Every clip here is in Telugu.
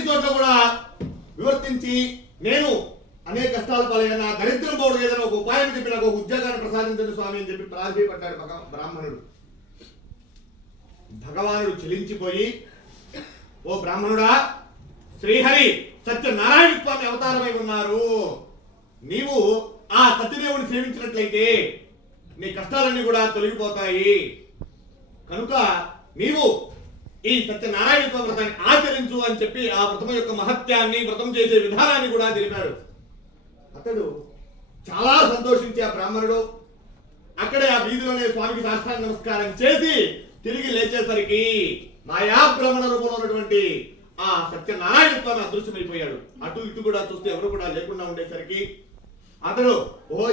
అన్ని చోట్ల కూడా వివర్తించి నేను అనేక కష్టాలు పాలైన దరిద్రం పోవడం ఏదైనా ఒక ఉపాయం చెప్పి నాకు ఒక ఉద్యోగాన్ని ప్రసాదించండి స్వామి అని చెప్పి ప్రాధేయపడ్డాడు బ్రాహ్మణుడు. భగవానుడు చెలించిపోయి, ఓ బ్రాహ్మణుడా, శ్రీహరి సత్యనారాయణ స్వామి అవతారమై ఉన్నారు, నీవు ఆ సత్యదేవుని సేవించినట్లయితే నీ కష్టాలన్నీ కూడా తొలగిపోతాయి, కనుక నీవు ఈ సత్యనారాయణ స్వామి వ్రతాన్ని ఆచరించు అని చెప్పి ఆ వ్రతం యొక్క మహత్యాన్ని, వ్రతం చేసే విధానాన్ని కూడా తెలిపాడు. అతడు చాలా సంతోషించి ఆ బ్రాహ్మణుడు అక్కడే ఆ వీధిలోనే స్వామికి సాష్టాంగ నమస్కారం చేసి తిరిగి లేచేసరికి మాయాభ్రమణ రూపంలో ఉన్నటువంటి ఆ సత్యనారాయణ స్వామి అదృశ్యమైపోయాడు. అటు ఇటు కూడా చూస్తే ఎవరు కూడా లేకుండా ఉండేసరికి అతడు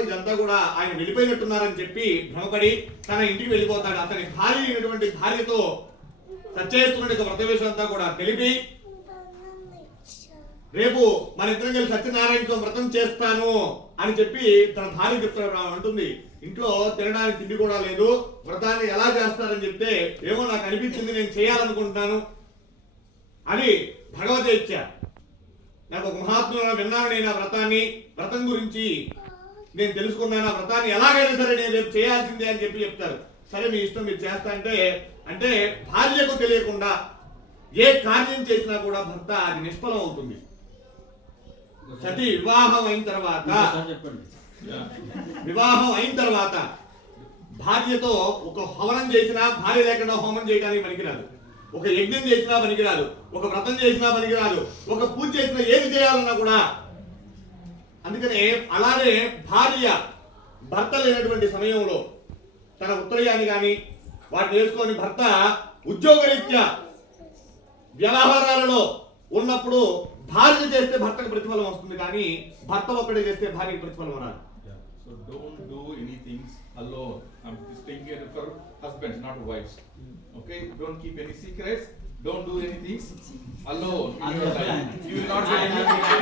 ఇదంతా కూడా ఆయన వెళ్ళిపోయినట్టున్నారని చెప్పి భ్రమపడి తన ఇంటికి వెళ్ళిపోతాడు. అతని భార్య అయినటువంటి భార్యతో సత్యస్తున్న వ్రత విషయం అంతా కూడా తెలిపి, రేపు మన ఇద్దరం కలిసి సత్యనారాయణతో వ్రతం చేస్తాను అని చెప్పి తన భార్య చెప్తాడు. అంటుంది, ఇంట్లో తినడానికి తిండి కూడా లేదు, వ్రతాన్ని ఎలా చేస్తారని చెప్తే, ఏమో నాకు అనిపించింది, నేను చేయాలనుకుంటున్నాను అని భగవతే ఇచ్చా. నాకు ఒక మహాత్ముడు విన్నాను, నేను ఆ వ్రతం గురించి నేను తెలుసుకున్నాను, ఆ వ్రతాన్ని ఎలాగైనా సరే నేను రేపు చేయాల్సిందే అని చెప్పి చెప్తారు. సరే మీ ఇష్టం, మీరు చేస్తా అంటే భార్యకు తెలియకుండా ఏ కార్యం చేసినా కూడా భర్త అది నిష్ఫలం అవుతుంది. సతీ వివాహం అయిన తర్వాత భార్యతో ఒక హవనం చేసినా భార్య లేకుండా హోమం చేయడానికి పనికిరాదు, ఒక యజ్ఞం చేసినా పనికిరాదు, ఒక వ్రతం చేసినా పనికిరాదు, ఒక పూజ చేసినా ఏది చేయాలన్నా కూడా. అందుకనే అలానే భార్య భర్త లేనటువంటి సమయంలో తన ఉత్తరయాన్ని కానీ వాటిని వేసుకొని భర్త ఉద్యోగరీత్యా వ్యవహారాలలో ఉన్నప్పుడు భార్య చేస్తే భర్తకు ప్రతిఫలం వస్తుంది, కానీ భర్త ఒక్కడే చేస్తే భార్యకు ప్రతిఫలం రాదు. So don't do anything alone. I'm staying here for husbands, not wives. Okay? Don't keep any secrets. Don't do anything alone in your life. You will not get anything.